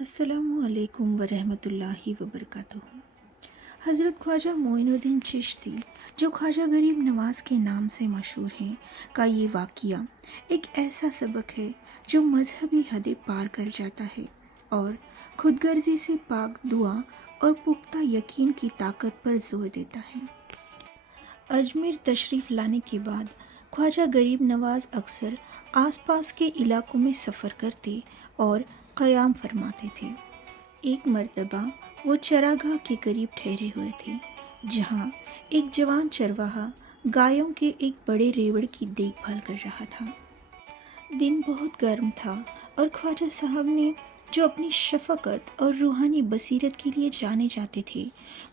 अस्सलामु अलैकुम वरहमतुल्लाहि वबरकातुहू। हज़रत ख्वाजा मोइनुद्दीन चिश्ती, जो ख्वाजा गरीब नवाज़ के नाम से मशहूर हैं, का ये वाक़या एक ऐसा सबक है जो मजहबी हदें पार कर जाता है और खुदगर्जी से पाक दुआ और पुख्ता यकीन की ताकत पर जोर देता है। अजमेर तशरीफ़ लाने के बाद ख्वाजा गरीब नवाज़ अक्सर आसपास के इलाकों में सफ़र करते और क़याम फरमाते थे। एक मर्तबा वो चरागाह के करीब ठहरे हुए थे, जहाँ एक जवान चरवाहा गायों के एक बड़े रेवड़ की देखभाल कर रहा था। दिन बहुत गर्म था और ख्वाजा साहब ने, जो अपनी शफ़क़त और रूहानी बसीरत के लिए जाने जाते थे,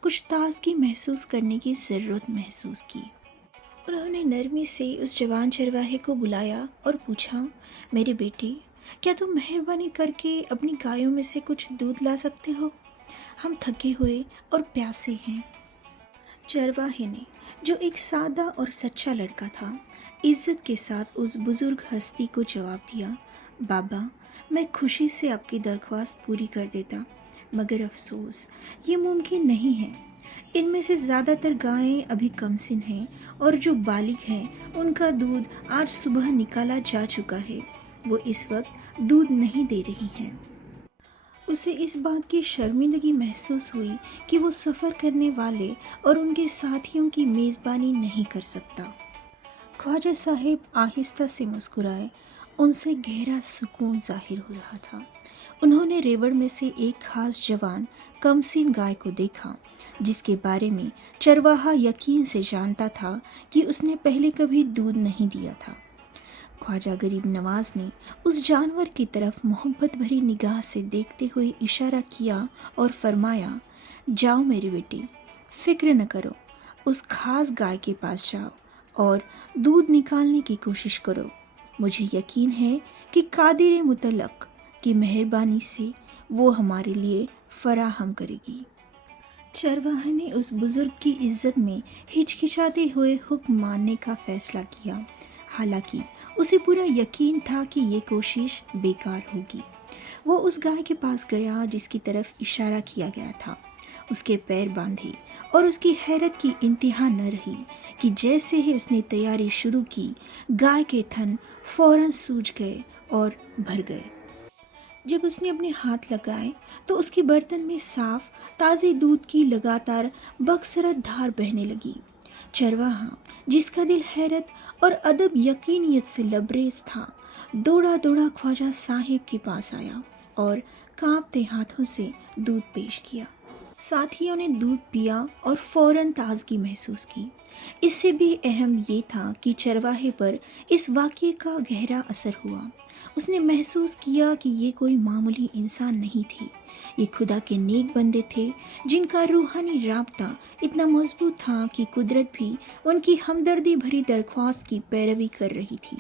कुछ ताज़गी महसूस करने की ज़रूरत महसूस की। उन्होंने नरमी से उस जवान चरवाहे को बुलाया और पूछा, मेरे बेटे, क्या तुम मेहरबानी करके अपनी गायों में से कुछ दूध ला सकते हो? हम थके हुए और प्यासे हैं। चरवाहे ने, जो एक सादा और सच्चा लड़का था, इज्जत के साथ उस बुज़ुर्ग हस्ती को जवाब दिया, बाबा, मैं खुशी से आपकी दरख्वास्त पूरी कर देता, मगर अफसोस ये मुमकिन नहीं है। इनमें से ज़्यादातर गायें अभी कमसिन हैं और जो बालिग हैं उनका दूध आज सुबह निकाला जा चुका है। वो इस वक्त दूध नहीं दे रही हैं। उसे इस बात की शर्मिंदगी महसूस हुई कि वो सफ़र करने वाले और उनके साथियों की मेज़बानी नहीं कर सकता। ख्वाजा साहिब आहिस्ता से मुस्कुराए। उनसे गहरा सुकून ज़ाहिर हो रहा था। उन्होंने रेवड़ में से एक खास जवान कमसीन गाय को देखा, जिसके बारे में चरवाहा यकीन से जानता था कि उसने पहले कभी दूध नहीं दिया था। ख्वाजा गरीब नवाज़ ने उस जानवर की तरफ मोहब्बत भरी निगाह से देखते हुए इशारा किया और फरमाया, जाओ मेरे बेटे, फ़िक्र न करो, उस खास गाय के पास जाओ और दूध निकालने की कोशिश करो। मुझे यकीन है कि कादिर मुतलक की मेहरबानी से वो हमारे लिए फराहम करेगी। चरवाहे ने उस बुज़ुर्ग की इज्जत में हिचकिचाते हुए हुक्म मानने का फ़ैसला किया, हालांकि उसे पूरा यकीन था कि ये कोशिश बेकार होगी। वो उस गाय के पास गया जिसकी तरफ इशारा किया गया था, उसके पैर बांधे और उसकी हैरत की इंतहा न रही कि जैसे ही उसने तैयारी शुरू की, गाय के थन फौरन सूज गए और भर गए। जब उसने अपने हाथ लगाए तो उसके बर्तन में साफ ताज़े दूध की लगातार बकसरत धार बहने लगी। चरवाहा, जिसका दिल हैरत और अदब यकीनियत से लबरेज था, दौड़ा दौड़ा ख्वाजा साहिब के पास आया और कांपते हाथों से दूध पेश किया। साथियों ने दूध पिया और फौरन ताजगी महसूस की। इससे भी अहम ये था कि चरवाहे पर इस वाक़ये का गहरा असर हुआ। उसने महसूस किया कि ये कोई मामूली इंसान नहीं थे, ये खुदा के नेक बंदे थे, जिनका रूहानी राब्ता इतना मजबूत था कि कुदरत भी उनकी हमदर्दी भरी दरख्वास्त की पैरवी कर रही थी।